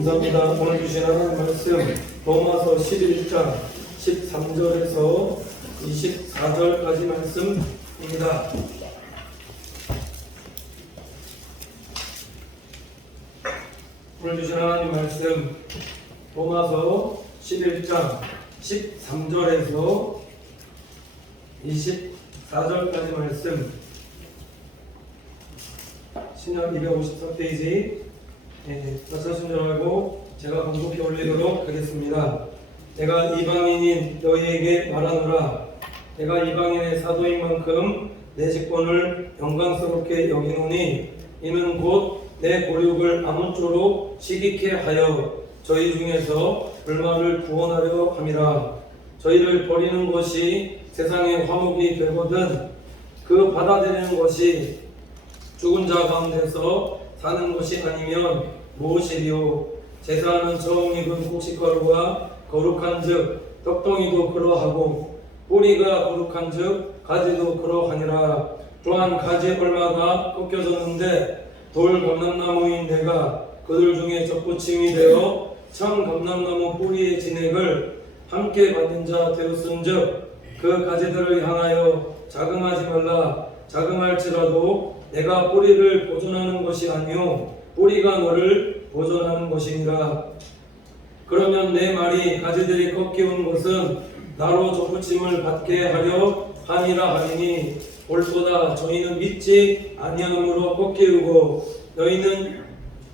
감사합니다. 오늘 주신 하나님 말씀 로마서 11장 13절에서 24절까지 말씀입니다. 오늘 주신 하나님 말씀 로마서 11장 13절에서 24절까지 말씀, 신약 254페이지 나서순절하고 제가 공독해 올리도록 하겠습니다. 내가 이방인인 너희에게 말하노라. 내가 이방인의 사도인 만큼 내 직분을 영광스럽게 여기노니 이는 곧 내 고륙을 아무쪼록 시기케 하여 저희 중에서 불마를 구원하려 함이라. 저희를 버리는 것이 세상의 화목이 되거든 그 받아들이는 것이 죽은 자 가운데서 사는 것이 아니면 무엇이리요. 제사하는 처음 익은 곡식가루가 거룩한즉 떡덩이도 그러하고 뿌리가 거룩한즉 가지도 그러하니라. 또한 가지 얼마가 꺾여졌는데 돌 감람나무인 내가 그들 중에 접붙임이 되어 참 감람나무 뿌리의 진액을 함께 받는 자 되었은즉 그 가지들을 향하여 자금하지 말라. 자금할지라도 내가 뿌리를 보존하는 것이 아니요 뿌리가 너를 보존하는 것이니라. 그러면 내 말이 가지들이 꺾이온 것은 나로 접붙임을 받게 하려 함이라 하리니 볼보다 저희는 믿지 아니함으로 꺾이우고 너희는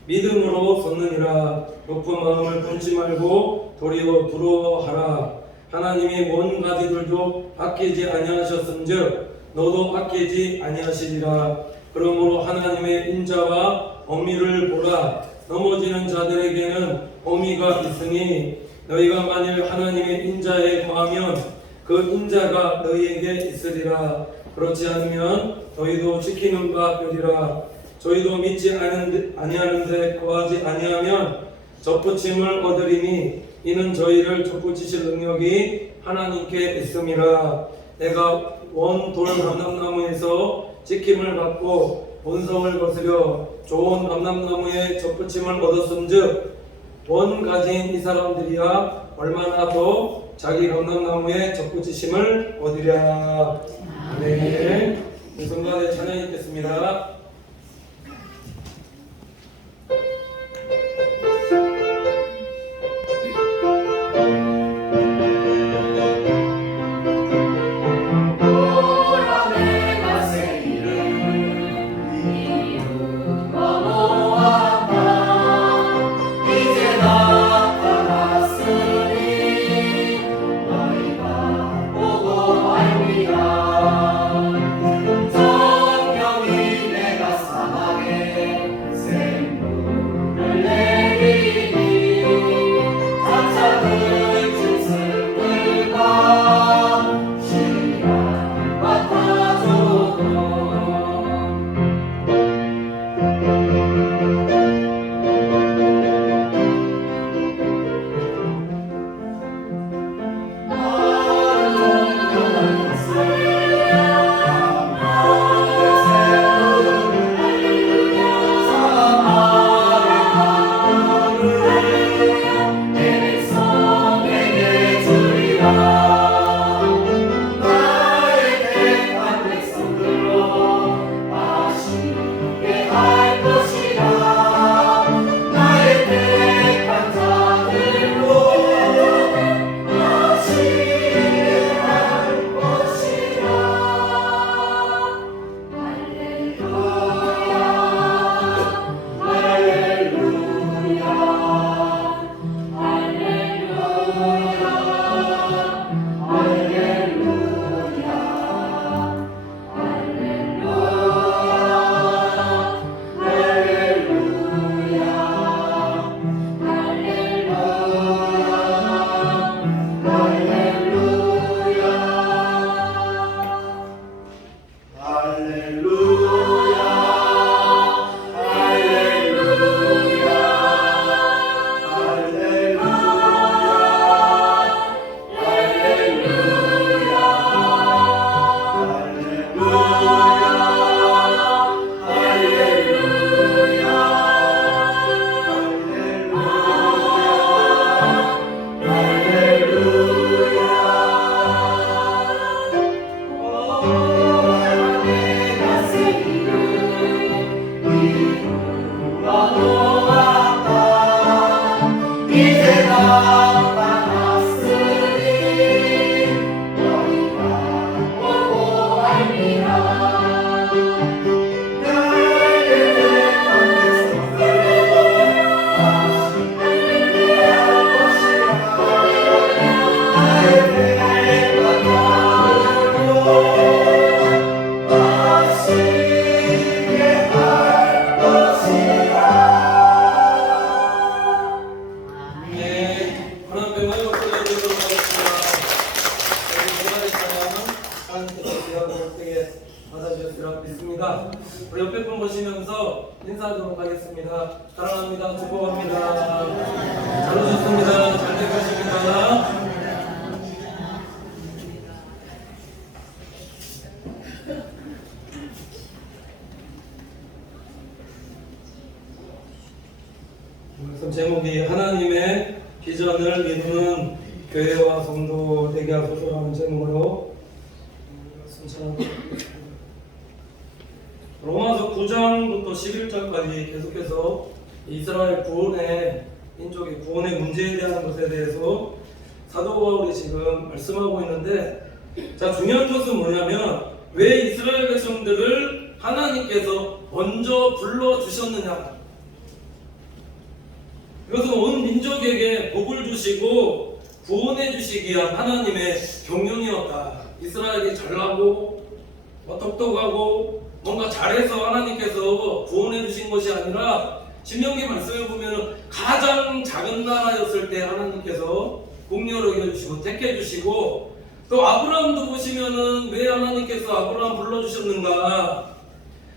믿음으로 섰느니라. 높은 마음을 품지 말고 도리어 부러워하라. 하나님이 먼 가지들도 아끼지 아니하셨은즉 너도 아끼지 아니하시리라. 그러므로 하나님의 인자와 어미를 보라. 넘어지는 자들에게는 어미가 있으니 너희가 만일 하나님의 인자에 거하면 그 인자가 너희에게 있으리라. 그렇지 않으면 너희도 지키는 바 되리라. 저희도 믿지 아니하는데 거하지 아니하면 접붙임을 얻으리니 이는 저희를 접붙이실 능력이 하나님께 있음이라. 내가 원 돌 감람나무에서 지킴을 받고 본성을 거스려 좋은 감람나무에 접붙임을 얻었은즉 원 가진 이 사람들이야 얼마나 더 자기 감람나무에 접붙이심을 얻으랴. 아멘. 이 순간에 찬양이 있겠습니다. 성령이 내 축복합니다. 사랑합니다. 축복합니다. 잘 오셨습니다. 잘 되겠습니다. 말씀 제목이 하나님의 비전을 이루는 교회와 성도 되게 하소서라는 제목으로 말씀 전하겠습니다. 로마서 9장부터 11장까지 계속해서 이스라엘 구원의 민족의 구원의 문제에 대한 것에 대해서 사도 바울이 지금 말씀하고 있는데, 자, 중요한 것은 뭐냐면 왜 이스라엘 백성들을 하나님께서 먼저 불러주셨느냐. 이것은 온 민족에게 복을 주시고 구원해 주시기 위한 하나님의 경륜이었다. 이스라엘이 잘나고 똑똑하고 뭔가 잘해서 하나님께서 구원해 주신 것이 아니라, 신명기 말씀에 보면 가장 작은 나라였을 때 하나님께서 공렬하게 해주시고 택해 주시고, 또 아브라함도 보시면은 왜 하나님께서 아브라함 불러주셨는가.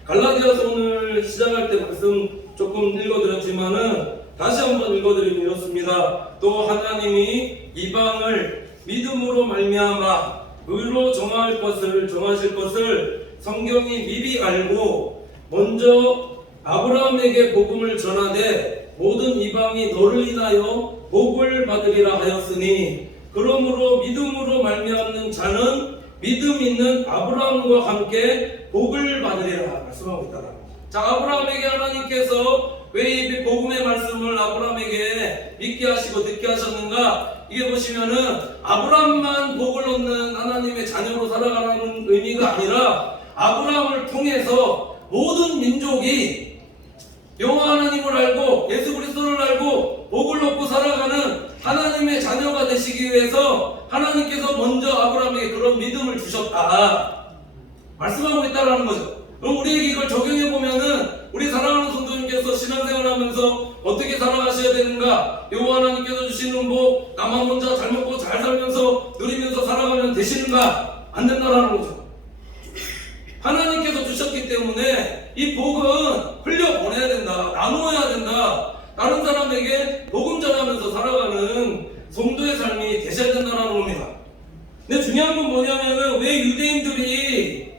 갈라디아서 오늘 시작할 때 말씀 조금 읽어드렸지만은 다시 한번 읽어드리면 이렇습니다. 또 하나님이 이방을 믿음으로 말미암아 의로 정하실 것을 성경이 미리 알고 먼저 아브라함에게 복음을 전하되 모든 이방이 너를 인하여 복을 받으리라 하였으니, 그러므로 믿음으로 말미암는 자는 믿음 있는 아브라함과 함께 복을 받으리라 말씀하고 있다. 자, 아브라함에게 하나님께서 왜 이 복음의 말씀을 아브라함에게 믿게 하시고 듣게 하셨는가? 이게 보시면은 아브라함만 복을 얻는 하나님의 자녀로 살아가는 의미가 아니라, 아브라함을 통해서 모든 민족이 여호와 하나님을 알고 예수 그리스도를 알고 복을 얻고 살아가는 하나님의 자녀가 되시기 위해서 하나님께서 먼저 아브라함에게 그런 믿음을 주셨다 말씀하고 있다라는 거죠. 그럼 우리에게 이걸 적용해 보면은 우리 사랑하는 성도님께서 신앙생활하면서 어떻게 살아가셔야 되는가? 여호와 하나님께서 주시는 복 나만 혼자 잘 먹고 잘 살면서 누리면서 살아가면 되시는가? 안 된다라는 거죠. 하나님께서 주셨기 때문에 이 복은 흘려보내야 된다, 나누어야 된다, 다른 사람에게 복음 전하면서 살아가는 성도의 삶이 되셔야 된다는 겁니다. 근데 중요한 건 뭐냐면은 왜 유대인들이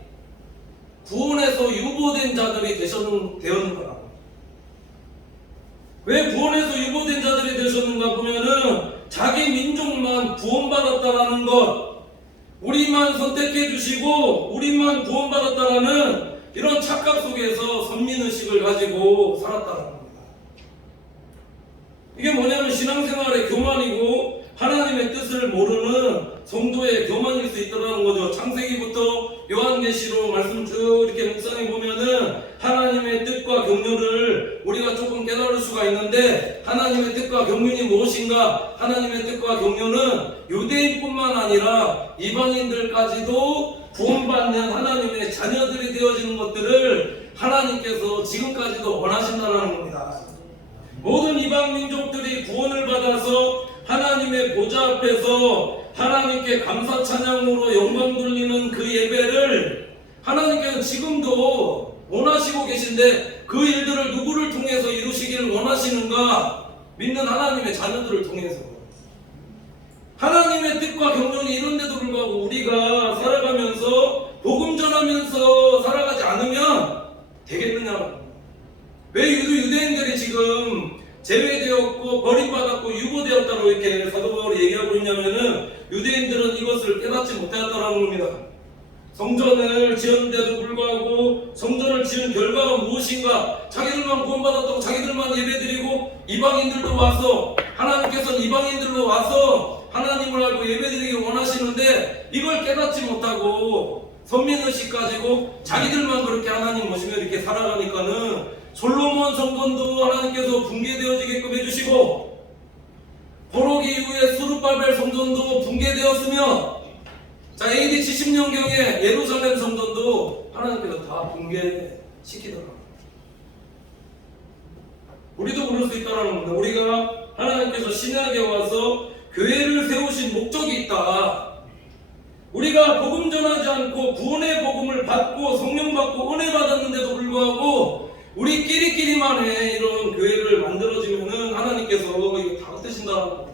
구원에서 유보된 자들이 되었는가? 왜 구원에서 유보된 자들이 되셨는가 보면은 자기 민족만 구원받았다라는 것, 우리만 선택해 주시고 우리만 구원받았다라는 이런 착각 속에서 선민의식을 가지고 살았다는 겁니다. 이게 뭐냐면 신앙생활의 교만이고 하나님의 뜻을 모르는 성도의 교만일 수 있다는 거죠. 창세기부터 요한계시로 말씀 쭉 이렇게 묵상해 보면은 하나님의 뜻과 경륜을 우리가 조금 깨달을 수가 있는데, 하나님의 뜻과 경륜이 무엇인가? 하나님의 뜻과 경륜은 유대인뿐만 아니라 이방인들까지도 구원받는 하나님의 자녀들이 되어지는 것들을 하나님께서 지금까지도 원하신다는 겁니다. 모든 이방 민족들이 구원을 받아서 하나님의 보좌 앞에서 하나님께 감사 찬양으로 영광 돌리는 그 예배를 하나님께서 지금도 원하시고 계신데, 그 일들을 누구를 통해서 이루시기를 원하시는가? 믿는 하나님의 자녀들을 통해서. 하나님의 뜻과 경륜이 이런데도 불구하고 우리가 살아가면서 복음 전하면서 살아가지 않으면 되겠느냐? 왜 유대인들이 지금 제외되었고 버림받았고 유보되었다고 이렇게 사도 바울이 얘기하고 있냐면은, 유대인들은 이것을 깨닫지 못하였다는 겁니다. 성전을 지었는데도 불구하고 성전을 지은 결과가 무엇인가? 자기들만 구원받았다고 자기들만 예배드리고, 이방인들도 와서 하나님께서는 이방인들로 와서 하나님을 알고 예배드리기 원하시는데, 이걸 깨닫지 못하고 선민의식 가지고 자기들만 그렇게 하나님 모시며 이렇게 살아가니까는 솔로몬 성전도 하나님께서 붕괴되어지게끔 해주시고, 포로기 이후에 스룹바벨 성전도 붕괴되었으며, 자, AD 70년경에 예루살렘 성전도 하나님께서 다 붕괴시키더라고요. 우리도 그럴 수 있다는 겁니다. 우리가 하나님께서 신약에 와서 교회를 세우신 목적이 있다. 우리가 복음 전하지 않고 구원의 복음을 받고 성령 받고 은혜 받았는데도 불구하고 우리끼리끼리만의 이런 교회를 만들어지면은 하나님께서 이거 다 흩으신다는 겁니다.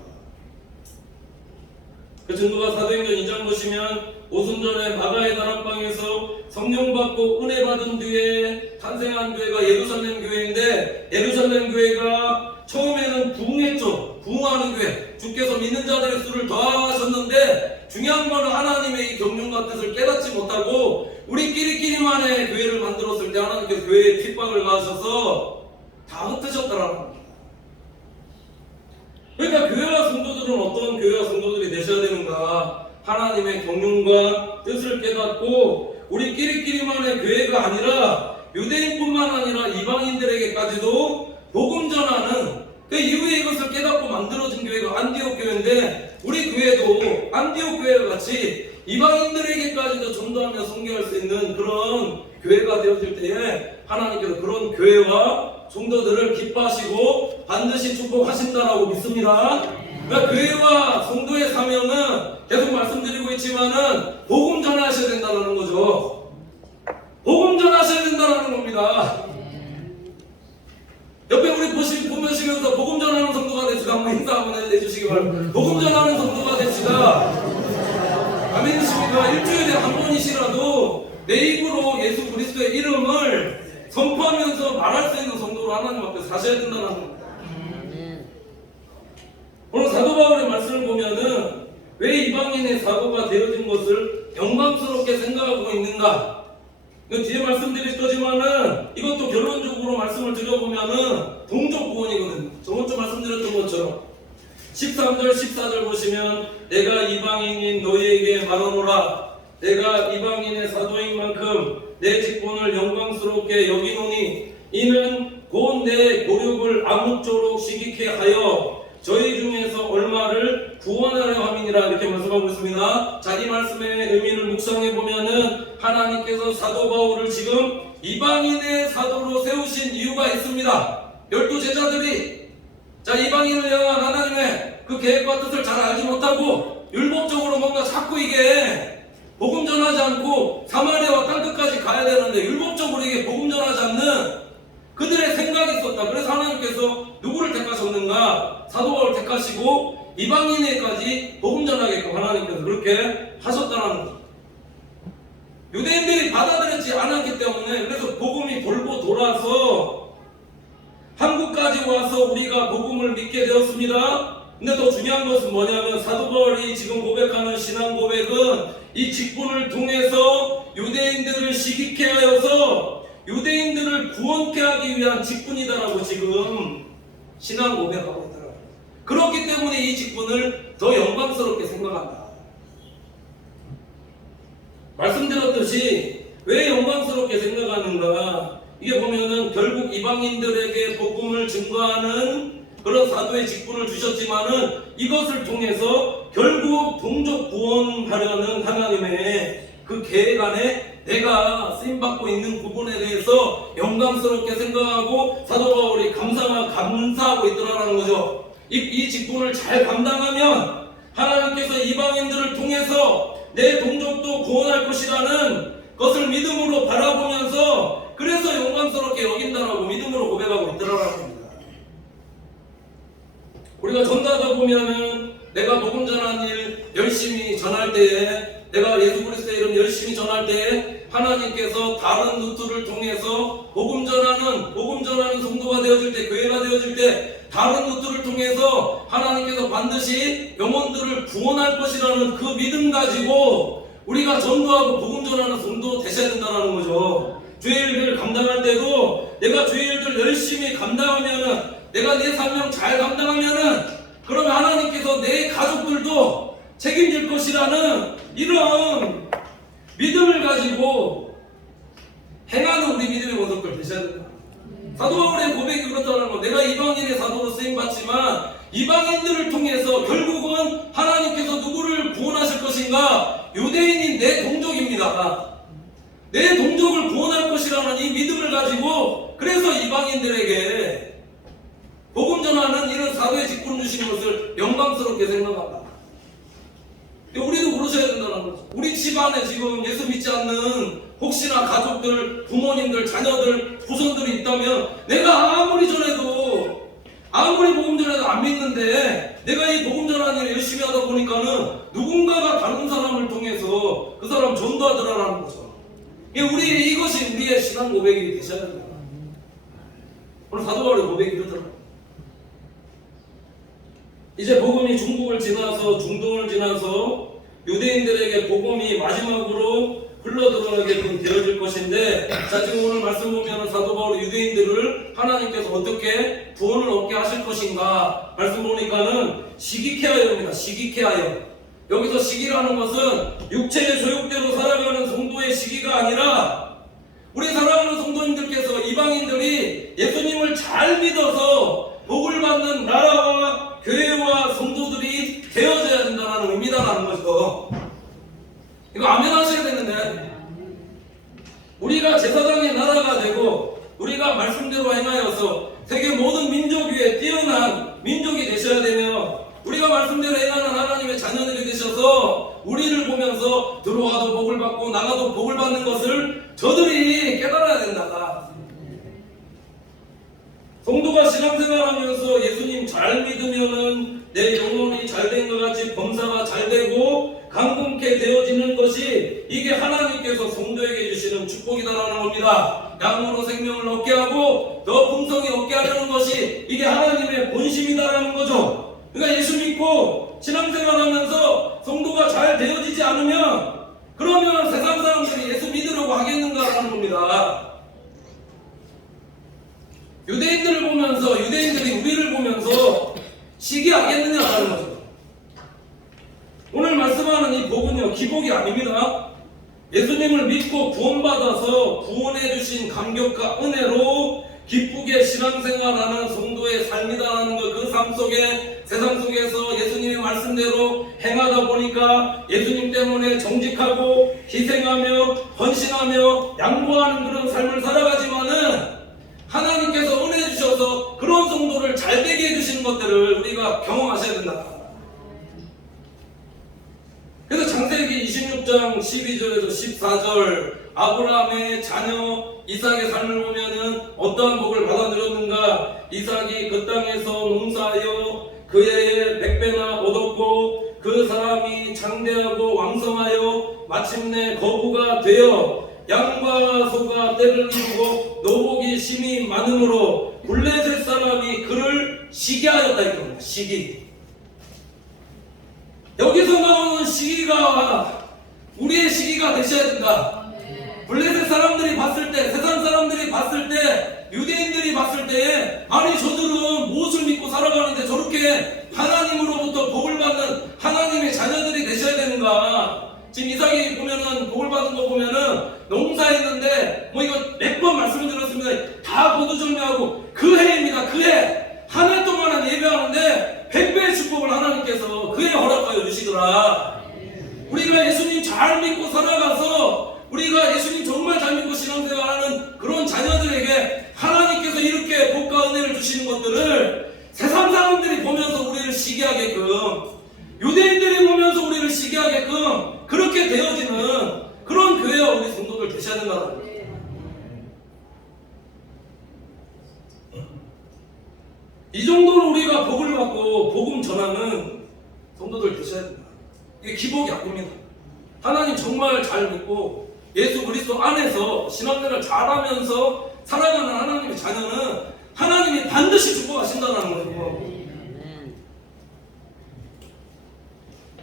그 증거가 사도행전 2장 보시면 오순절에 마가의 다락방에서 성령 받고 은혜 받은 뒤에 탄생한 교회가 예루살렘 교회인데, 예루살렘 교회가 처음에는 부흥했죠. 부흥하는 교회. 주께서 믿는 자들의 수를 더하셨는데, 중요한 것은 하나님의 이 경륜과 뜻을 깨닫지 못하고 우리끼리끼리만의 교회를 만들었을 때 하나님께서 교회에 핍박을 가하셔서 다 흩으셨다라는 겁니다. 그러니까 교회와 성도들은 어떤 교회와 성도들이 되셔야 되는가? 하나님의 경륜과 뜻을 깨닫고 우리끼리끼리만의 교회가 아니라 유대인뿐만 아니라 이방인들에게까지도 복음 전하는, 그 이후에 이것을 깨닫고 만들어진 교회가 안디옥 교회인데, 우리 교회도 안디옥 교회와 같이 이방인들에게까지도 전도하며 선교할 수 있는 그런 교회가 되어질 때에 하나님께서 그런 교회와 성도들을 기뻐하시고 반드시 축복하신다라고 믿습니다. 그러니까 교회와 성도의 사명은 계속 말씀드리고 있지만은 복음 전하셔야 된다는 거죠. 복음 전하셔야 된다는 겁니다. 옆에 우리 보시면서 복음 전하는 성도가 됩시다. 한번 인사 한번 해주시기 바랍니다. 복음 전하는 성도가 됩시다. 아멘이십니까? 일주일에 한 번이시라도 내 입으로 예수 그리스도의 이름을 선포하면서 말할 수 있는 성도로 하나님 앞에 사셔야 된다는 겁니다. 오늘 사도 바울의 말씀을 보면은 왜 이방인의 사도가 되어진 것을 영광스럽게 생각하고 있는가? 뒤에 말씀드릴 거지만은 이것도 결론적으로 말씀을 드려보면은 동족 구원이거든요. 저번주 말씀드렸던 것처럼 13절 14절 보시면 내가 이방인인 너희에게 말하노라. 내가 이방인의 사도인 만큼 내 직분을 영광스럽게 여기노니 이는 곧 내 고륙을 아무쪼록 시기케 하여 저희 중에서 얼마를 구원하려 함이니라. 이렇게 말씀하고 있습니다. 자, 이 말씀의 의미를 묵상해 보면은 하나님께서 사도 바울을 지금 이방인의 사도로 세우신 이유가 있습니다. 12제자들이 자, 이방인을 향한 하나님의 그 계획과 뜻을 잘 알지 못하고 율법적으로 뭔가 자꾸 이게 복음 전하지 않고 사마리아와 땅끝까지 가야 되는데 율법적으로 이게 복음 전하지 않는 그들의 생각이 있었다. 그래서 하나님께서 누구를 택하셨는가? 사도 바울을 택하시고 이방인에까지 복음 전하게끔 하나님께서 그렇게 하셨다는 거죠. 유대인들이 받아들였지 않았기 때문에, 그래서 복음이 돌고 돌아서 한국까지 와서 우리가 복음을 믿게 되었습니다. 근데 더 중요한 것은 뭐냐면 사도 바울이 지금 고백하는 신앙 고백은 이 직분을 통해서 유대인들을 시기케 하여서 유대인들을 구원케 하기 위한 직분이다라고 지금 신앙 고백하고 있더라고요. 그렇기 때문에 이 직분을 더 영광스럽게 생각한다. 말씀드렸듯이 왜 영광스럽게 생각하는가? 이게 보면은 결국 이방인들에게 복음을 증거하는 그런 사도의 직분을 주셨지만은 이것을 통해서 결국 동족 구원하려는 하나님의 그 계획 안에 내가 쓰임받고 있는 부분에 대해서 영광스럽게 생각하고 사도 바울이 감사하고 있더라는 거죠. 이 직분을 잘 감당하면 하나님께서 이방인들을 통해서 내 동족도 구원할 것이라는 것을 믿음으로 바라보면서 그래서 영광스럽게 여긴다라고 믿음으로 고백하고 있더라는 겁니다. 우리가 전도하다 보면은 내가 복음 전하는 일 열심히 전할 때에, 내가 예수 그리스도의 이름 열심히 전할 때에 하나님께서 다른 루트를 통해서 복음 전하는 성도가 되어질 때, 교회가 되어질 때 다른 루트를 통해서 하나님께서 반드시 영혼들을 구원할 것이라는 그 믿음 가지고 우리가 전도하고 복음 전하는 성도 되셔야 된다는 거죠. 주의 일을 감당할 때도 내가 주의 일들 열심히 감당하면은, 내가 내 사명 잘 감당하면은 그러면 하나님께서 내 가족들도 책임질 것이라는 이런 믿음을 가지고 행하는 우리 믿음의 모습들 되셔야 된다. 사도 바울의 고백이 그렇다는 거. 내가 이방인의 사도로 쓰임받지만 이방인들을 통해서 결국은 하나님께서 누구를 구원하실 것인가? 유대인인 내 동족입니다. 내 동족을 구원할 것이라는 이 믿음을 가지고 그래서 이방인들에게 복음 전하는 이런 사도의 직분 주시는 것을 영광스럽게 생각한다. 우리도 그러셔야 된다는 거죠. 우리 집안에 지금 예수 믿지 않는 혹시나 가족들, 부모님들, 자녀들, 후손들이 있다면 내가 아무리 복음 전해도 안 믿는데 내가 이 복음 전하는 일 열심히 하다 보니까는 누군가가 다른 사람을 통해서 그 사람 전도하더라라는 거죠. 이것이 우리의 신앙 고백이 되셔야 됩니다. 오늘 사도 바울의 고백이 이러더라고요. 이제 복음이 중국을 지나서 중동을 지나서 유대인들에게 복음이 마지막으로 흘러들어가게끔 되어질 것인데, 자, 지금 오늘 말씀 보면 사도 바울이 유대인들을 하나님께서 어떻게 구원을 얻게 하실 것인가 말씀 보니까는 시기케하여입니다. 시기케하여. 여기서 시기라는 것은 육체의 조육대로 살아가는 성도의 시기가 아니라 우리 사랑하는 성도님들께서 이방인들이 예수님을 잘 믿어서 복을 받는 나라와 교회와 성도들이 되어져야 된다는 의미다라는 거죠. 이거 아멘 하셔야 되는데, 우리가 제사장의 나라가 되고 우리가 말씀대로 행하여서 세계 모든 민족 위에 뛰어난 민족이 되셔야 되면 우리가 말씀대로 행하는 하나님의 자녀들이 되셔서 우리를 보면서 들어와도 복을 받고 나가도 복을 받는 것을 저들이 깨달아야 된다. 성도가 신앙생활하면서 예수님 잘 믿으면은 내 영혼이 잘된 것 같이 범사가 잘되고 강건케 되어지는 것이 이게 하나님께서 성도에게 주시는 축복이다라는 겁니다. 양으로 생명을 얻게 하고 더 풍성히 얻게 하려는 것이 이게 하나님의 본심이다라는 거죠. 그러니까 예수 믿고 신앙생활하면서 성도가 잘 되어지지 않으면 그러면 세상 사람들이 예수 믿으려고 하겠는가라는 겁니다. 유대인들을 보면서 유대인들이 우리를 보면서 시기하겠느냐라는 거죠. 오늘 말씀하는 이 복은요, 기복이 아닙니다. 예수님을 믿고 구원받아서 구원해 주신 감격과 은혜로 기쁘게 신앙생활하는 성도의 삶이다라는 것, 그 삶 속에 세상 속에서 예수님의 말씀대로 행하다 보니까 예수님 때문에 정직하고 희생하며 헌신하며 양보하는 그런 삶을 살아가지만은 하나님께서 은혜 주셔서 그런 성도를 잘되게 해주시는 것들을 우리가 경험하셔야 된다. 그래서 창세기 26장 12절에서 14절 아브라함의 자녀 이삭의 삶을 보면은 어떠한 복을 받아 누렸는가. 이삭이 그 땅에서 농사하여 그의 100배나 얻었고 그 사람이 장대하고 왕성하여 마침내 거부가 되어 양과 소가 떼를 이루고 노복이 심히 많으므로 블레셋 사람이 그를 시기하였다 이겁니다. 시기. 여기서 나오는 시기가 우리의 시기가 되셔야 된다. 블레셋 사람들이 봤을 때, 세상 사람들이 봤을 때, 유대인들이 봤을 때에 아니 저들은 무엇을 믿고 살아가는데 저렇게 하나님으로부터 복을 받는 하나님의 자녀들이 되셔야 되는가. 지금 이삭이 보면은 복을 받은 거 보면은 농사했는데 뭐 이거 몇 번 말씀을 드렸습니다. 다 거두절미하고 그 해입니다. 그 해. 한 해 동안 예배하는데 100배의 축복을 하나님께서 그 해에 허락하여 주시더라. 우리가 예수님 잘 믿고 살아가서 우리가 예수님 정말 잘 믿고 신앙생활하는 그런 자녀들에게 하나님께서 이렇게 복과 은혜를 주시는 것들을 세상 사람들이 보면서 우리를 시기하게끔, 유대인들이 보면서 우리를 시기하게끔 그렇게 되어지는 그런 교회와 우리 성도들 되셔야 된다. 이 정도로 우리가 복을 받고 복음 전하는 성도들 되셔야 된다. 이게 기복이 아닙니다. 하나님 정말 잘 믿고 예수 그리스도 안에서 신앙생활을 잘하면서 살아가는 하나님의 자녀는 하나님이 반드시 축복하신다는 거예요.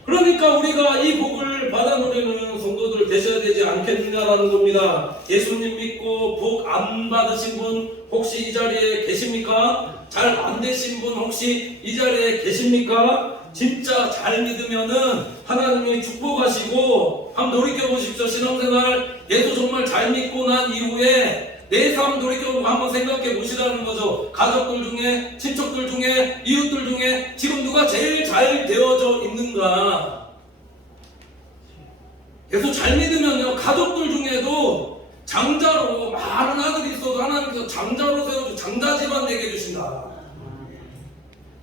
그러니까 우리가 이 복을 받아 누리는 성도들 되셔야 되지 않겠느냐라는 겁니다. 예수님 믿고 복 안 받으신 분 혹시 이 자리에 계십니까? 잘 안 되신 분 혹시 이 자리에 계십니까? 진짜 잘 믿으면은 하나님이 축복하시고 한번 돌이켜보십시오. 신앙생활 예수 정말 잘 믿고 난 이후에 내 삶 돌이켜보고 한번 생각해 보시라는 거죠. 가족들 중에, 친척들 중에, 이웃들 중에 지금 누가 제일 잘 되어져 있는가. 예수 잘 믿으면요, 가족들 중에도 장자로 많은 아들이 있어도 하나님께서 장자로 세워주고 장자 집안 되게 해주신다.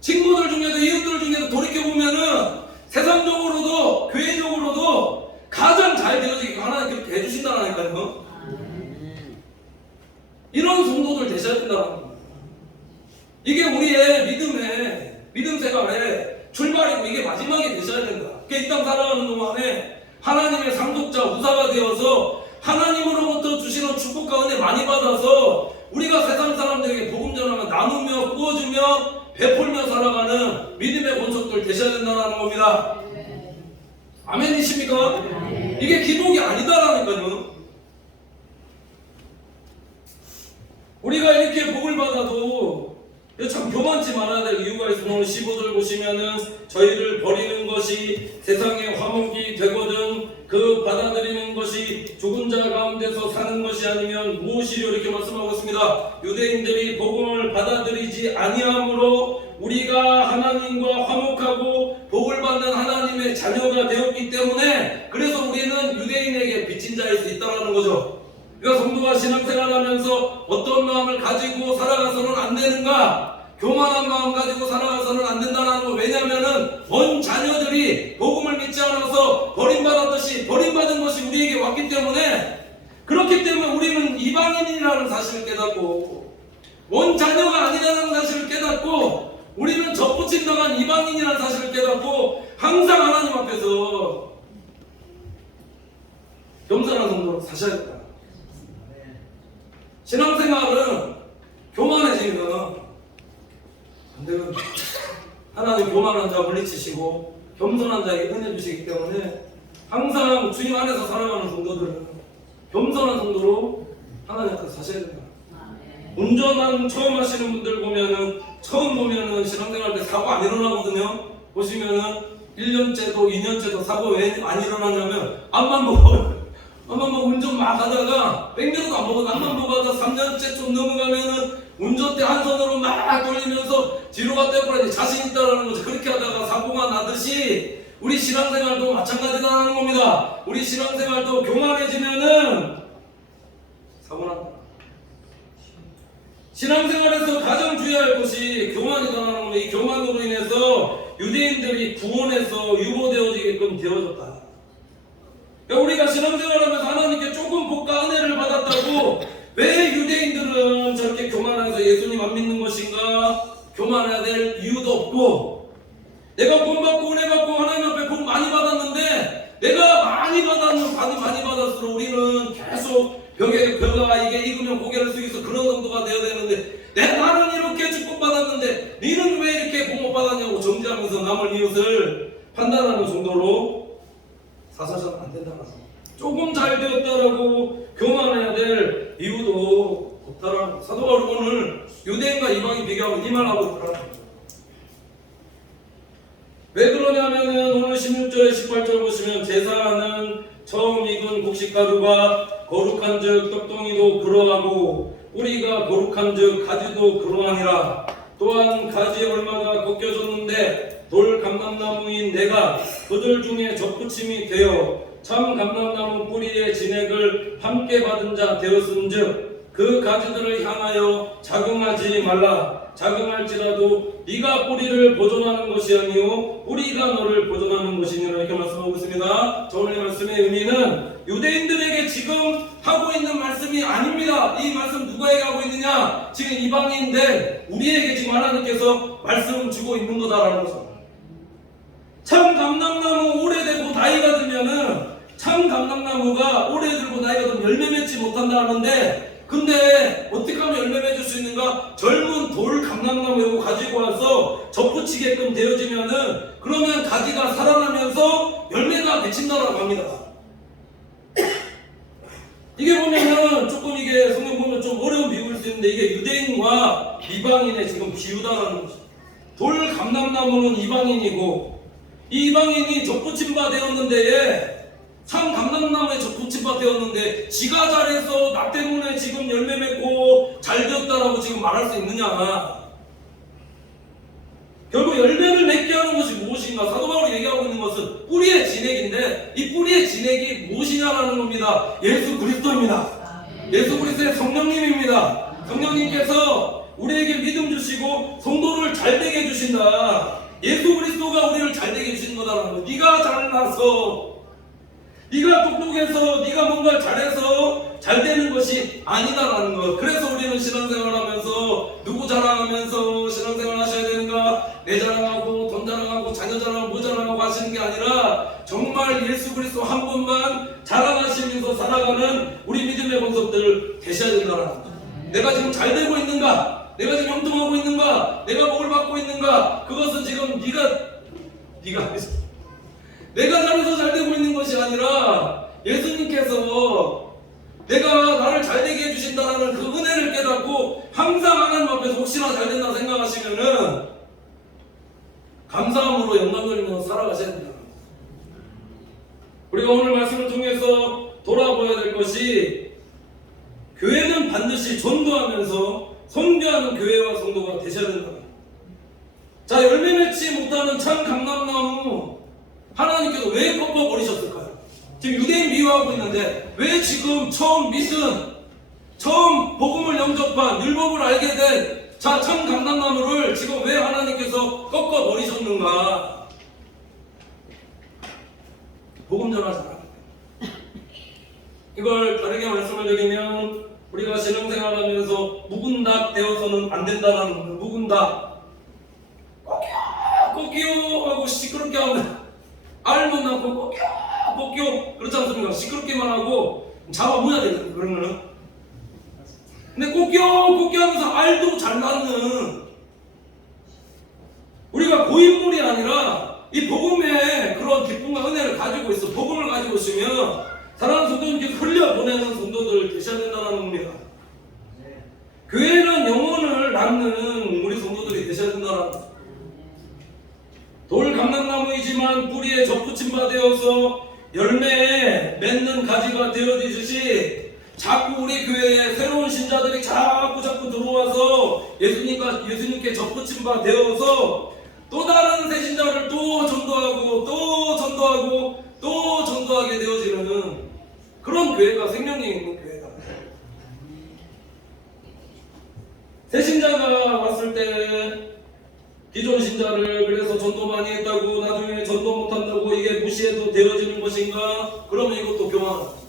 친구들 중에도, 이웃들 중에도 돌이켜보면은 세상적으로도 교회적으로도 가장 잘 되어지게 하나님 그렇게 해주신다니까요. 신앙생활의 출발이고 이게 마지막이 되셔야 된다. 이 땅 살아가는 동안에 하나님의 상속자 후사가 되어서 하나님으로부터 주시는 축복과 은혜 많이 받아서 우리가 세상 사람들에게 복음 전하며 나누며 부어주며 베풀며 살아가는 믿음의 권속들 되셔야 된다는 겁니다. 아멘이십니까? 이게 기복이 아니다라니까요. 우리가 이렇게 복을 받아도 참 교만치 말아야 될 이유가 있으면 오늘 15절 보시면은 저희를 버리는 것이 세상의 화목이 되거든 그 받아들이는 것이 죽은 자 가운데서 사는 것이 아니면 무엇이려 이렇게 말씀하고 있습니다. 유대인들이 복음을 받아들이지 아니함으로 우리가 하나님과 화목하고 복을 받는 하나님의 자녀가 되었기 때문에 그래서 우리는 유대인에게 빚진 자일 수 있다는 거죠. 그러니까 성도가 신앙생활하면서 어떤 마음을 가지고 살아가서는 안 되는가? 교만한 마음 가지고 살아가서는 안 된다는 거. 왜냐하면은 온 자녀들이 복음을 믿지 않아서 버림받았듯이 버림받은 것이 우리에게 왔기 때문에 그렇기 때문에 우리는 이방인이라는 사실을 깨닫고 온 자녀가 아니라는 사실을 깨닫고 우리는 접붙임 당한 이방인이라는 사실을 깨닫고 항상 하나님 앞에서 겸손한 성도로 사셔야 된다. 신앙생활은 교만해지면 안 되거든요. 하나님 교만한 자 물리치시고 겸손한 자에게 은혜 주시기 때문에 항상 주님 안에서 살아가는 성도들은 겸손한 성도로 하나님 앞에서 사셔야 된다. 운전한 처음 하시는 분들 보면은 처음 보면은 신앙생활 때 사고 안 일어나거든요. 보시면은 1년째도 2년째도 사고 왜 안 일어나냐면 앞만 보고 운전 막 하다가 백미러도 안 보고 앞만 보고 하다 3년째 좀 넘어가면은 운전대 한 손으로 막 돌리면서 뒤로 갔다 옆으로 자신 있다라는 거죠. 그렇게 하다가 사고가 나듯이 우리 신앙생활도 마찬가지다라는 겁니다. 우리 신앙생활도 교만해지면은 사고 난다. 신앙생활에서 가장 주의할 것이 교만이다라는 겁니다. 이 교만으로 인해서 유대인들이 구원에서 유보되어지게끔 되어졌다. 우리가 신앙생활하면서 하나님께 조금 복과 은혜를 받았다고 왜 유대인들은 저렇게 교만해서 예수님 안 믿는 것인가? 교만해야 될 이유도 없고 내가 복 받고 은혜 받고 하나님 앞에 복 많이 받았는데 내가 많이 받았을수록 우리는 계속 벽가 이게 익으면 고개를 숙여서 그런 정도가 되어야 되는데 나는 이렇게 축복받았는데 너는 왜 이렇게 복 못 받았냐고 정죄하면서 남을 이웃을 판단하는 정도로 사서서는 안 된다는 거. 조금 잘 되었다라고 교만해야 될 이유도 없다라는 거. 사도 바울이 오늘 유대인과 이방인 비교하고 이 말하고 있더라는 거죠. 왜 그러냐면은 오늘 16절 18절 보시면 제사는 처음 익은 곡식가루가 거룩한 즉 떡덩이도 그러하고 뿌리가 거룩한 즉 가지도 그러하니라. 또한 가지에 얼마나 꺾여졌는데 돌 감람나무인 내가 그들 중에 접붙임이 되어 참 감람나무 뿌리의 진액을 함께 받은 자 되었은즉 그 가지들을 향하여 자긍하지 말라. 자긍할지라도 네가 뿌리를 보존하는 것이 아니요 뿌리가 너를 보존하는 것이니라. 이렇게 말씀하고 있습니다. 저 오늘 말씀의 의미는 유대인들에게 지금 하고 있는 말씀이 아닙니다. 이 말씀 누구에게 하고 있느냐? 지금 이방인들 우리에게 지금 하나님께서 말씀 주고 있는 거다라는 거죠. 참 감람나무 오래되고 나이가 들면은 참 감람나무가 오래들고 나이가 들면 열매 맺지 못한다 하는데 근데 어떻게 하면 열매 맺을 수 있는가? 젊은 돌 감람나무 가지고 와서 접붙이게끔 되어지면은 그러면 가지가 살아나면서 열매가 맺힌다라고 합니다. 이게 보면은 조금 이게 성경 보면 좀 어려운 비유일 수 있는데 이게 유대인과 이방인의 지금 비유다라는 거죠. 돌 감람나무는 이방인이고 이 이방인이 접붙임 바 되었는데 참 감람나무에 접붙임 바 되었는데 지가 잘해서 나 때문에 지금 열매 맺고 잘 되었다라고 지금 말할 수 있느냐? 결국 열매를 맺게 하는 것이 무엇인가? 사도 바울이 얘기하고 있는 것은 뿌리의 진액인데 이 뿌리의 진액이 무엇이냐라는 겁니다. 예수 그리스도입니다. 예수 그리스도의 성령님입니다. 성령님께서 우리에게 믿음 주시고 성도를 잘되게 해주신다. 예수 그리스도가 우리를 잘되게 해주신 거다라는 거. 네가 잘나서 네가 똑똑해서 네가 뭔가를 잘해서 잘되는 것이 아니다라는 것. 그래서 우리는 신앙생활하면서 누구 자랑하면서 신앙생활 하셔야 되는가? 내 자랑하고 돈 자랑하고 자녀 자랑하고 뭐 자랑하고 하시는 게 아니라 정말 예수 그리스도 한 분만 자랑하시면서 살아가는 우리 믿음의 본속들 되셔야 된다는 거죠. 내가 지금 잘 되고 있는가? 내가 지금 형통하고 있는가? 내가 복을 받고 있는가? 그것은 지금 네가 내가 잘해서 잘 되고 있는 것이 아니라 예수님께서 내가 나를 잘 되게 해주신다는 그 은혜를 깨닫고 항상 하나님 앞에서 혹시나 잘 된다 생각하시면은 감사함으로 영광 돌리면서 살아가셔야 된다. 우리가 오늘 말씀을 통해서 돌아보아야 될 것이 교회는 반드시 전도하면서 선교하는 교회와 성도가 되셔야 된다. 자, 열매 맺지 못하는 참 감람나무 하나님께서 왜 꺾어버리셨을까요? 지금 유대인 미워하고 있는데 왜 지금 처음 믿은, 처음 복음을 영접한, 율법을 알게 된 참 감람나무를 지금 왜 하나님께서 꺾어버리셨는가? 복음 전하잖아. 이걸 다르게 말씀을 드리면 우리가 신앙생활하면서 묵은 닭 되어서는 안 된다라는 거예요. 묵은 닭 꺾여 하고 시끄럽게 하면 알못 낳고 꺾여 그렇지 않습니까? 시끄럽게만 하고 잡아먹어야 되는 그러면은. 근데 꺾여 하면서 알도 잘 낳는 우리가 고인물이 아니라 이 복음의 그런 기쁨과 은혜를 가지고 있어. 복음을 가지고 있으면 사랑하는 성도님께 흘려보내는 성도들 되셔야 된다는 겁니다. 교회는 영혼을 낳는 우리 성도들이 되셔야 된다는 겁니다. 돌 감람나무이지만 뿌리에 접붙임 바 되어서 열매에 맺는 가지가 되어지듯이 자꾸 우리 교회에 새로운 신자들이 자꾸 들어와서 예수님께 접붙임 바 되어서 또 다른 새 신자를 또 전도하고 또 전도하게 되어지는 그런 교회가 생명력 있는 교회다. 새 신자가 왔을 때 기존 신자를 그래서 전도 많이 했다고 나중에 전도 못한다고 이게 무시해도 되어지는 것인가? 그러면 이것도 교만하다.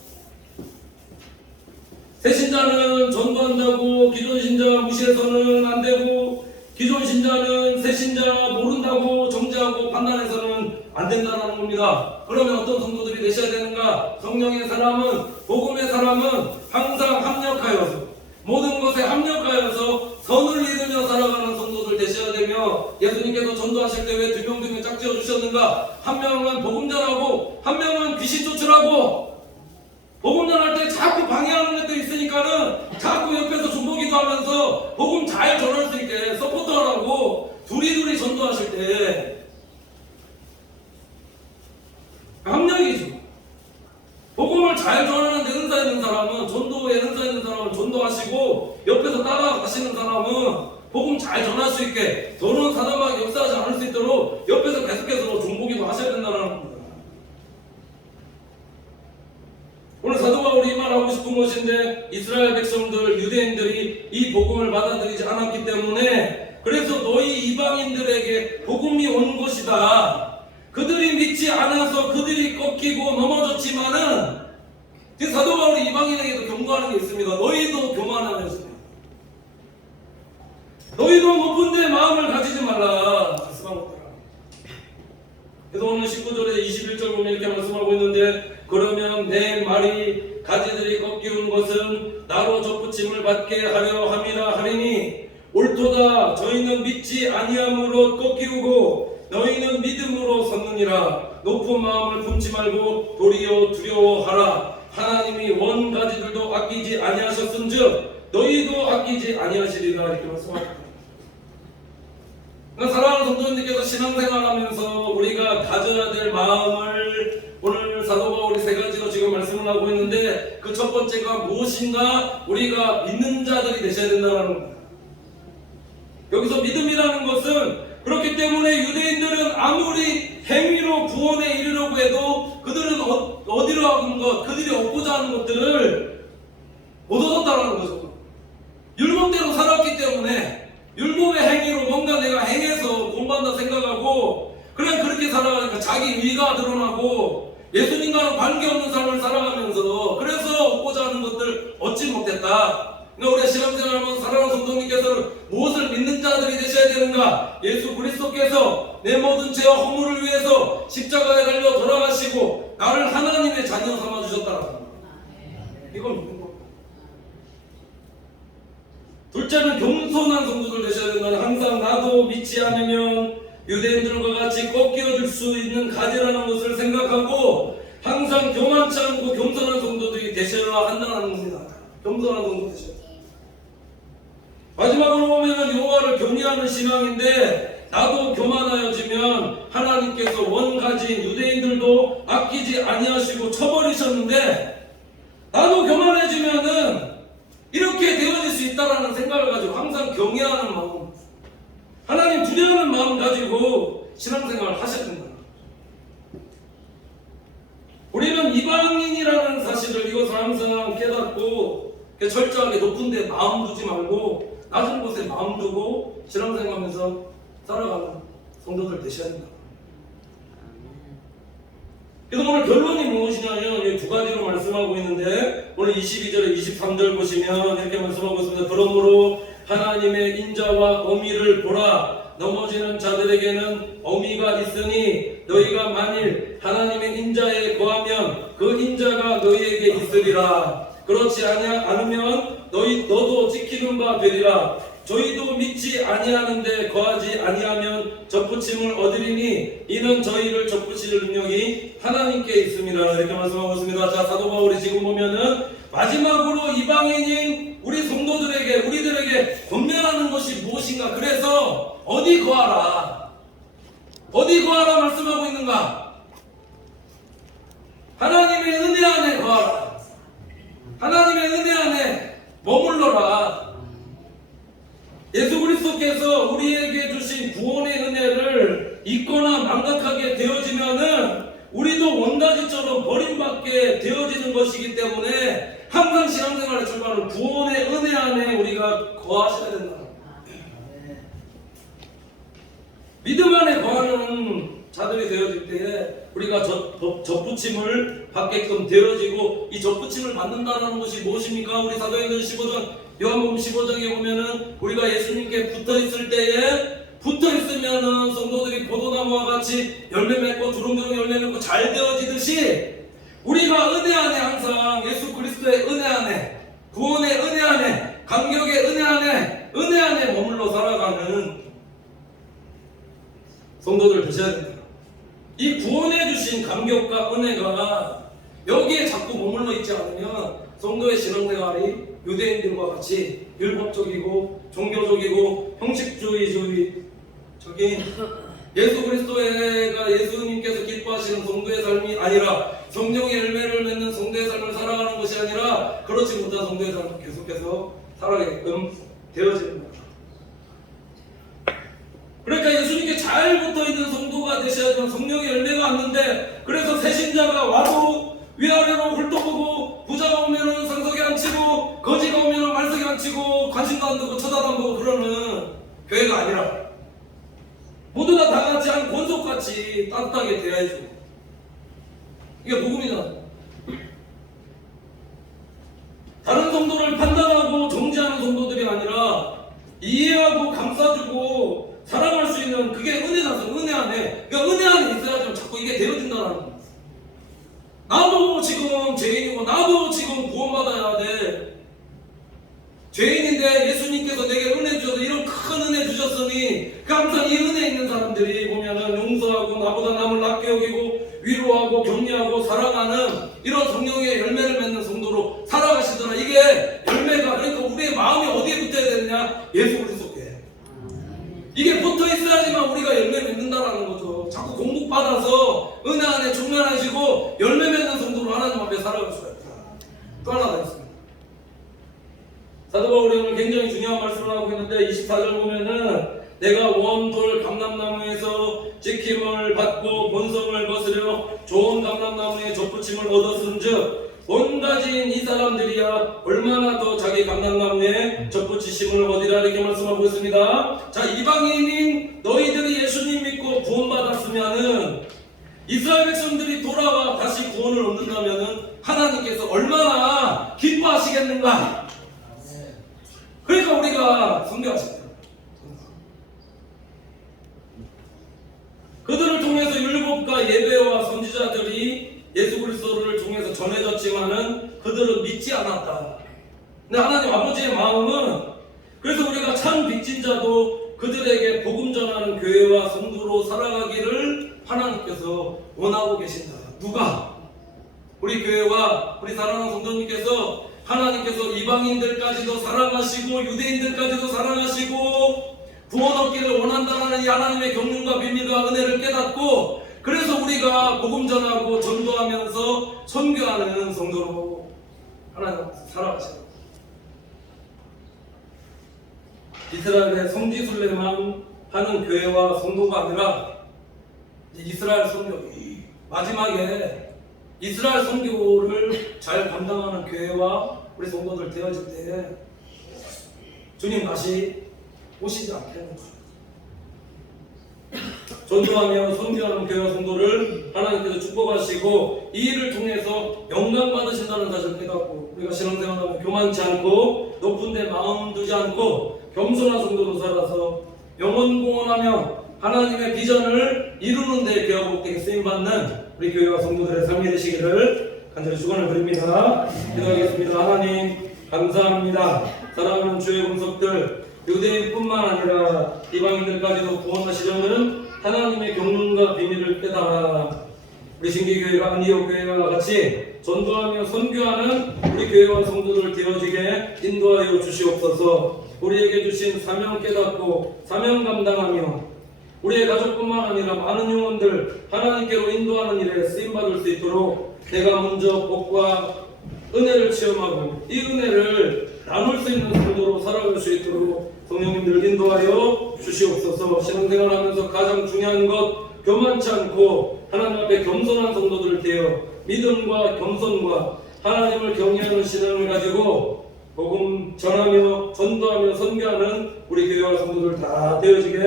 새 신자는 전도한다고 기존 신자 무시해서는 안 되고 기존 신자는 새 신자 모른다고 정죄하고 판단해서는 안 된다는 겁니다. 그러면 어떤 성도들이 되셔야 되는가? 성령의 사람은, 복음의 사람은 항상 합력하여서 모든 것에 합력하여서 선을 이루며 살아가는 성도들 되셔야 되며 예수님께서 전도하실 때 왜 두 명 짝지어 주셨는가? 한 명은 복음 전하고 한 명은 귀신 쫓으라고. 복음 전할 때 자꾸 방해하는 것도 있으니까는 자꾸 옆에서 중보기도 하면서 복음 잘 전할 수 있게 서포터라고 둘이 전도하실 때 합력이죠. 복음을 잘 전하는 데 은사 있는 사람은 전도에 은사 있는 사람은 전도하시고 옆에서 따라가시는 사람은 복음 잘 전할 수 있게 더러운 사단마귀 역사하지 않을 수 있도록 옆에서 계속해서 중보기도 하셔야 된다는 겁니다. 오늘 사도 바울이 말하고 싶은 것인데 이스라엘 백성들, 유대인들이 이 복음을 받아들이지 않았기 때문에 그래서 너희 이방인들에게 복음이 온 것이다. 그들이 믿지 않아서 그들이 꺾이고 넘어졌지만은 사도 바울이 이방인에게도 경고하는 게 있습니다. 너희도 교만하는 것입니다. 너희도 높은 데 마음을 가지지 말라. 말씀한 것들아. 그래서 오늘 19절에 21절 보면 이렇게 말씀하고 있는데 그러면 내 말이 가지들이 꺾이는 것은 나로 접붙임을 받게 하려 함이라 하리니 옳도다. 저희는 믿지 아니함으로 꺾이고 너희는 믿음으로 섰느니라. 높은 마음을 품지 말고 도리어 두려워하라. 하나님이 원 가지들도 아끼지 아니하셨은즉 너희도 아끼지 아니하시리라. 이렇게 말씀합니다. 사랑하는 성도님께서 신앙생활하면서 우리가 가져야 될 마음을 오늘 사도 바울이 세 가지로 지금 말씀을 하고 있는데 그 첫 번째가 무엇인가? 우리가 믿는 자들이 되셔야 된다는 겁니다. 여기서 믿음이라는 것은 그렇기 때문에 유대인들은 아무리 행위로 구원에 이르려고 해도 그들은 어디로 하는 것, 그들이 얻고자 하는 것들을 못 얻었다는 거죠. 율법대로 살았기 때문에 율법의 행위로 뭔가 내가 행해서 공부한다 생각하고 그냥 그렇게 살아가니까 자기 위가 드러나고 예수님과는 관계없는 삶을 살아가면서 그래서 얻고자 하는 것들 얻지 못했다. 그러니까 우리가 신앙생활하면서 사랑하는 성도님께서는 무엇을 믿는 자들이 되셔야 되는가? 예수 그리스도께서 내 모든 죄와 허물을 위해서 십자가에 달려 돌아가시고 나를 하나님의 자녀 삼아 주셨다라는 겁니다. 이걸 믿는 겁니다. 둘째는 겸손한 성도들 되셔야 되는 건 항상 나도 믿지 않으면 유대인들과 같이 꺾여질 수 있는 가지라는 것을 생각하고 항상 교만치 않고 겸손한 성도들이 되셔야 한다는 겁니다. 겸손한 성도 되셔야 돼요. 마지막으로 보면은 여호와를 경외하는 신앙인데 나도 교만하여지면 하나님께서 원가진 유대인들도 아끼지 아니하시고 쳐버리셨는데 나도 교만해지면은 이렇게 되어질 수 있다라는 생각을 가지고 항상 경외하는 마음, 하나님 두려워하는 마음 가지고 신앙생활을 하셔야 된다. 우리는 이방인이라는 사실을 이것을 항상 깨닫고 철저하게 높은 데 마음 두지 말고 낮은 곳에 마음 두고 신앙생활하면서 살아가는 성도들 되셔야 된다. 그래서 오늘 결론이 무엇이냐면 두 가지로 말씀하고 있는데 오늘 22절에 23절 보시면 이렇게 말씀하고 있습니다. 그러므로 하나님의 인자와 어미를 보라. 넘어지는 자들에게는 어미가 있으니 너희가 만일 하나님의 인자에 거하면 그 인자가 너희에게 있으리라. 그렇지 않으면 너도 지키는 바 되리라. 저희도 믿지 아니하는데 거하지 아니하면 접붙임을 얻으리니 이는 저희를 접붙일 능력이 하나님께 있습니다. 이렇게 말씀하고 있습니다. 자, 사도 바울이 지금 보면은 마지막으로 이방인인 우리 성도들에게 우리들에게 권면하는 것이 무엇인가? 그래서 어디 거하라? 어디 거하라 말씀하고 있는가? 하나님의 은혜 안에 거하라. 하나님의 은혜 안에 머물러라. 예수 그리스도께서 우리에게 주신 구원의 은혜를 잊거나 망각하게 되어지면은 우리도 원가지처럼 버림받게 되어지는 것이기 때문에 항상 신앙생활의 출발은 구원의 은혜 안에 우리가 거하셔야 된다. 믿음 안에 거하는 자들이 되어질 때에 우리가 접붙임을 받게끔 되어지고 이 접붙임을 받는다는 것이 무엇입니까? 우리 사도행전 15장 요한복음 15장에 보면은 우리가 예수님께 붙어있을 때에 붙어있으면은 성도들이 포도나무와 같이 열매 맺고 주렁주렁 열매 맺고 잘 되어지듯이 우리가 은혜 안에 항상 예수 그리스도의 은혜 안에 구원의 은혜 안에 감격의 은혜 안에 머물러 살아가는 성도들 되셔야 됩니다. 이 구원해 주신 감격과 은혜가 여기에 자꾸 머물러 있지 않으면 성도의 신앙생활이 유대인들과 같이 율법적이고 종교적이고 형식주의적인 예수 그리스도가 예수님께서 기뻐하시는 성도의 삶이 아니라 성령의 열매를 맺는 성도의 삶을 살아가는 것이 아니라 그렇지 못한 성도의 삶을 계속해서 살아가게끔 되어지는 겁니다. 그러니까 예수님께 잘 붙어있는 성도가 되셔야지만 성령의 열매가 왔는데 그래서 새신자가 와도 위아래로 훑어보고 부자가 오면은 상석에 앉히고 거지가 오면은 말석에 앉히고 관심도 안 두고 쳐다도 안 보고 그러는 교회가 아니라 모두 다 같이 한 권속같이 따뜻하게 대해야죠. 이게 복음이잖아. 다른 성도를 판단하고 정지하는 성도들이 아니라 이해하고 감싸주고 사랑할 수 있는 그게 은혜라서 은혜 안에 그러니까 은혜 안에 있어야지 자꾸 이게 되어진다는 거야. 나도 지금 죄인이고 나도 지금 구원받아야 돼. 죄인인데 예수님께서 내게 은혜 주셔서 이런 큰 은혜 주셨으니 항상 이 은혜 있는 사람들이 보면은 용서하고 나보다 남을 낮게 여기고 위로하고 격려하고 사랑하는 이런 성령의 열매를 맺는 성도로 살아가시더라. 이게 열매가 그러니까 우리의 마음이 어디에 붙어야 되느냐? 예수 그리스도께. 이게 붙어 있어야지만 우리가 열매 맺는다라는 거죠. 자꾸 공급받아서 은혜 안에 충만하시고 열매 맺는 성도로 하나님 앞에 살아갈 수가 있다. 또 하나 더 있습니다. 사도 바울이 오늘 굉장히 중요한 말씀을 하고 있는데 24절 보면은 내가 원돌 감람나무에서 지킴을 받고 본성을 거스려 좋은 감람나무에 접붙임을 얻었은즉 본가진 이 사람들이야 얼마나 더 자기 감람나무에 접붙이심을 얻으리라 이렇게 말씀하고 있습니다. 자, 이방인인 너희들이 예수님 믿고 구원받았으면은 이스라엘 백성들이 돌아와 다시 구원을 얻는다면은 하나님께서 얼마나 기뻐하시겠는가? 우리가 선교하셨다. 그들을 통해서 율법과 예배와 선지자들이 예수 그리스도를 통해서 전해졌지만은 그들은 믿지 않았다. 근데 하나님 아버지의 마음은 그래서 우리가 참 빚진자도 그들에게 복음 전하는 교회와 성도로 살아가기를 하나님께서 원하고 계신다. 누가? 우리 교회와 우리 사랑하는 성도님께서 하나님께서 이방인들까지도 사랑하시고 유대인들까지도 사랑하시고 구원 얻기를 원한다는 이 하나님의 경륜과 비밀과 은혜를 깨닫고 그래서 우리가 복음 전하고 전도하면서 선교하는 성도로 하나님 살아가시는 이스라엘의 성지순례만 하는 교회와 성도가 아니라 이스라엘 선교 마지막에 이스라엘 선교를 잘 감당하는 교회와 우리 성도들 되어질 때 주님 다시 오시지 않겠는가. 전도하며 선교하는 교회와 성도를 하나님께서 축복하시고 이 일을 통해서 영광 받으신다는 사실을 깨닫고 우리가 신앙생활하면 교만치 않고 높은 데 마음 두지 않고 겸손한 성도로 살아서 영원공헌하며 하나님의 비전을 이루는 데 기업복되게 쓰임받는 우리 교회와 성도들의 삶이 되시기를 간절히 축원을 드립니다. 기도하겠습니다. 하나님 감사합니다. 사랑하는 주의 공석들 유대인뿐만 아니라 이방인들까지도 구원하시려는 하나님의 경륜과 비밀을 깨달아 우리 신기교회가 안디옥 교회와 같이 전도하며 선교하는 우리 교회와 성도들 되어지게 인도하여 주시옵소서. 우리에게 주신 사명 깨닫고 사명 감당하며 우리의 가족뿐만 아니라 많은 영혼들 하나님께로 인도하는 일에 쓰임받을 수 있도록 내가 먼저 복과 은혜를 체험하고 이 은혜를 나눌 수 있는 성도로 살아갈 수 있도록 성령님들 인도하여 주시옵소서. 신앙생활하면서 가장 중요한 것 교만치 않고 하나님 앞에 겸손한 성도들 되어 믿음과 겸손과 하나님을 경외하는 신앙을 가지고 복음 전하며 전도하며 선교하는 우리 교회와 성도들 다 되어지게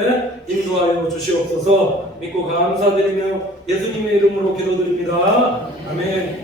인도하여 주시옵소서. 믿고 감사드리며 예수님의 이름으로 기도드립니다. 아멘.